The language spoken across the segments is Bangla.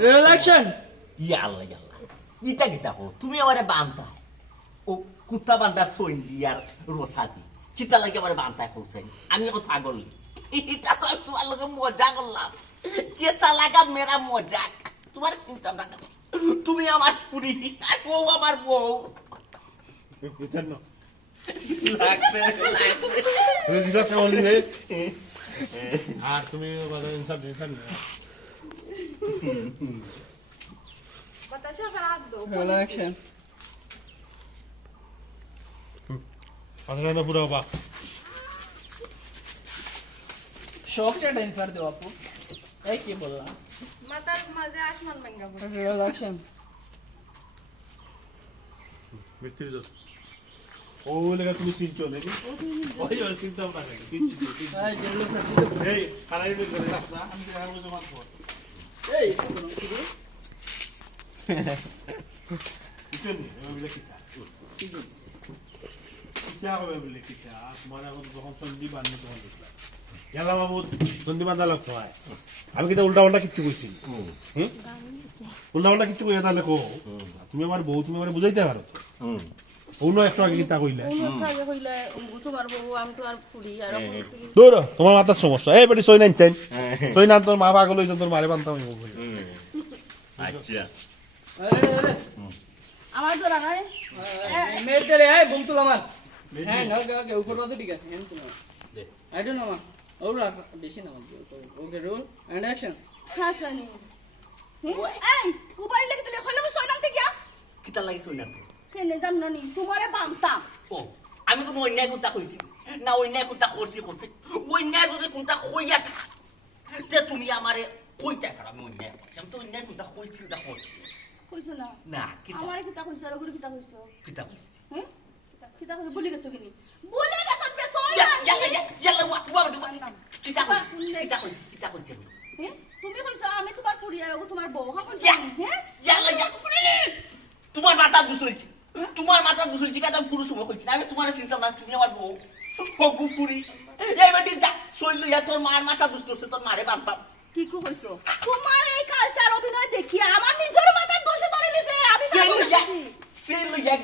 রিল্যাক্সন ইয়াল্লা ইয়াল্লা ইটা কিতা হো তুমি আমারে বানতা ও কুত্তা বান্দার সইন দিয়ার রোসাদি কিতা লাগে আমারে বানতা করছেন আমি এখন পাগল এটা তো তোমার লগে মজা করলাম কেসা লাগা মেরা মজা তোমার চিন্তা না তুমি আমার পুরি আর বউ আমার বউ জানো লাগছে রেজিরা কেমন রে আর তুমি বাবা ইনসান না बताशा खराब दो রিল্যাক্সন আদরা না পুরো বাবা शॉक से टेंसर दो आपको ए की बोलना मतर मजे आसमान महंगा बोल रिलैक्शन মিত্রি দাও ও লেগা তুমি চিন্তা নাকি ওই ওই চিন্তা না নাকি চিন্তা हां जल्दी से এই খারাই বের করে রাস্তা আমি দেখা বুঝে মারবো ए ইতেন এভাবে কিতা কিতা হবে বলে কিতা তোমার এখন যখন সন্ধি বান্ধব তখন দেখলা ইয়ালা বাবু সন্ধি বান্ধা লাগতো হয় আমি কিতা উল্টা উল্টা কিচ্ছু কইছি উল্টা উল্টা কিচ্ছু কইয়া তাহলে কো তুমি আমার বউ তুমি আমার বুঝাইতে পারো অন্য একটু আগে কিতা কইলে আগে কইলে তোমার বউ আমি তোমার ফুড়ি আর দূর তোমার মাথার সমস্যা এই বেটি সই নাইন তাই সই না তোর মা পাগল হইছে তোর মারে বানতাম আমি বলি আচ্ছা अरे আমার তো রাগাই मेरे तेरे आए घूम तुला मार है ना के ऊपर तो ठीक है हैंड तुला आई डोंट नो और बेशी ना ओके रोल एंड एक्शन হাসানি এই কুবাই লাগতে লে কইলাম সয়নান্তে গিয়া কিতা লাগে সইনা কেনে দাম ননি তোমারে বানতাম ও আমি কোনো অন্যায় কোনটা কইছি না অন্যায় কোনটা করছি করতে অন্যায় যদি কোনটা কইয়া থাকা তে তুমি আমারে কইতা কর আমি অন্যায় করছি আমি তো অন্যায় কোনটা কইছি না করছি কইছো না না কিতা আমারে কিতা কইছো আর ওগুলো কিতা কইছো কিতা কইছি হ্যাঁ কিতা কইছো বলি গেছো কিনি বলি গেছো বে ইয়াল্লা কিতা কইছি কিতা কইছি হ্যাঁ তুমি কইছো আমি তোমার ফুড়ি আর ও তোমার বউ হ্যাঁ কইছো হ্যাঁ ইয়াল্লা তোমার মাথা দুসলছি তোমার মাথা দুসলছি কাটা পুরো সময় কইছি আমি তোমার চিন্তা না তুমি আমার বউ হগু পুরি এই বেটি যা সইল ইয়া তোর মার মাথা দুষ্টছে তোর মারে বানতাম ঠিকও কইছো তোমার এই কালচার অভিনয় দেখি আমার নিজের মাথা দোষে ধরে দিছে আমি সইল ইয়া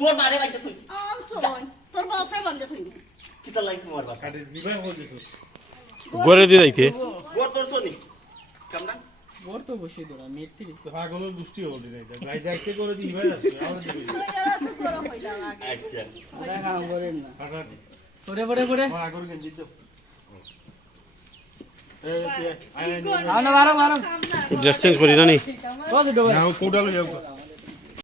তোর মারে বাইতে তুই আম সই তোর বউফ্রেন্ড বন্ধে শুনি কিতা লাই তোমার বাপ কাটে দিবা হল দিছো গড়ে দিয়ে যাইতে গোর তোর সনি কামনা और तो বসে দোরা মেথি পাগল দুষ্টি হল রে গাই যাইতে করে দিবা আমরা দিবি তোরা কইলাম আগে আচ্ছা ওরা কাম করেন না কাটাটি পড়ে পড়ে পড়ে আমার আগর গেঞ্জি দাও এই আই আনো মারো মারো ড্রেস চেঞ্জ করি না নি কত ডবল না কোডাল যাও